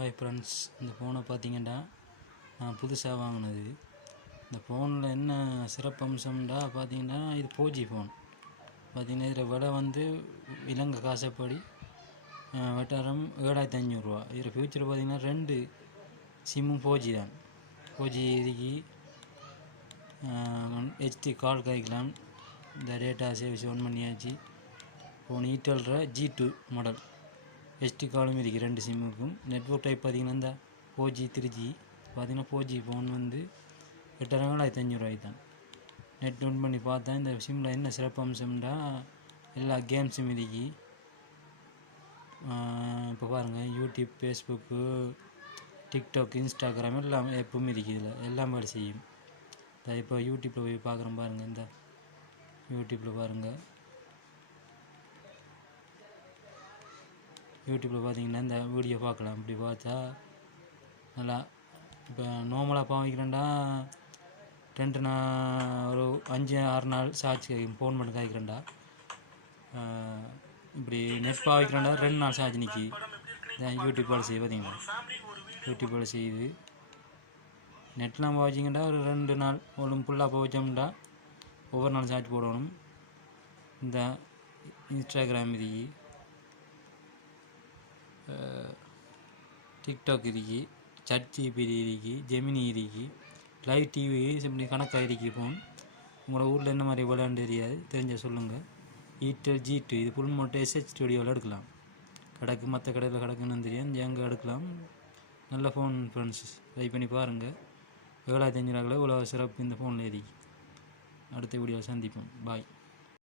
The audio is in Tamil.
ஹாய் ஃப்ரெண்ட்ஸ், இந்த ஃபோனை பார்த்தீங்கன்னா நான் புதுசாக வாங்கினது. இந்த ஃபோனில் என்ன சிறப்பம்சம்டா பார்த்தீங்கன்னா, இது 4G ஃபோன். பார்த்தீங்கன்னா இதில் விலை வந்து இலங்கை காசப்படி வட்டாரம் 7500 இதில் ஃபியூச்சர் பார்த்தீங்கன்னா 2 சிம்மும் 4G தான். 4G இதுக்கு HD கால் கிடைக்கலாம். இந்த டேட்டா சேவ்ஸ் ஒன் பண்ணியாச்சு. ஃபோன் ஈட்டல்ற G2 மாடல். HD காலும் இருக்குது 2 சிம்முக்கும். நெட்வொர்க் டைப் பார்த்திங்கன்னா இந்த 4G 3G பார்த்திங்கன்னா 4G ஃபோன் வந்து 8500 தான். நெட் ஒன் பண்ணி பார்த்தா இந்த சிம்மில் என்ன சிறப்பு அம்சம்னா எல்லா கேம்ஸும் இருக்குது. இப்போ பாருங்கள், யூடியூப், ஃபேஸ்புக்கு, டிக்டாக், இன்ஸ்டாகிராம் எல்லாம் எப்பவும் இருக்குது. இதில் எல்லாம் வேலை செய்யும். இப்போ யூடியூப்பில் போய் பார்க்குறோம் பாருங்கள். இந்த யூடியூப்பில் பாருங்கள், யூடியூப்பில் பார்த்தீங்கன்னா இந்த வீடியோ பார்க்கலாம். இப்படி பார்த்தா நல்லா. இப்போ நார்மலாக பாவிக்கிறேன்டா 2 ஒரு 5-6 நாள் சார்ஜ் கிடைக்கும். ஃபோன் மட்டும் காய்க்கிறேன்டா. இப்படி நெட் பாவிக்கிறேன்டா 2 நாள் சார்ஜ் நிற்கி. இதான் யூடியூப் வேலை செய்யுது. பார்த்தீங்கன்னா யூடியூப் வேலை செய்யுது. நெட்லாம் பாவிச்சிங்கன்னா ஒரு 2 நாள் ஒரு ஃபுல்லாக பாவிச்சோம்டா ஒவ்வொரு நாள் சார்ஜ் போடணும். இந்த இன்ஸ்டாகிராம் இருக்கு, டிக்டாக் இருக்கு, ChatGPT இருக்கு, ஜெமினி இருக்கு, லைவ் டிவி இப்படி கணக்காக இருக்கு. ஃபோன் உங்களோட ஊரில் என்ன மாதிரி விளையாண்டு தெரியாது, தெரிஞ்ச சொல்லுங்கள். ஈட்டல் G2 இது ஃபுல் மோட்டோ SH ஸ்டுடியோவில் எடுக்கலாம். கிடக்கு, மற்ற கடையில் கிடக்குன்னு தெரியும், எங்கே எடுக்கலாம். நல்ல ஃபோன் ஃப்ரெண்ட்ஸ், ட்ரை பண்ணி பாருங்கள். 7500 இவ்வளோ சிறப்பு இந்த ஃபோனில் இருக்கு. அடுத்த வீடியோவில் சந்திப்போம். பாய்.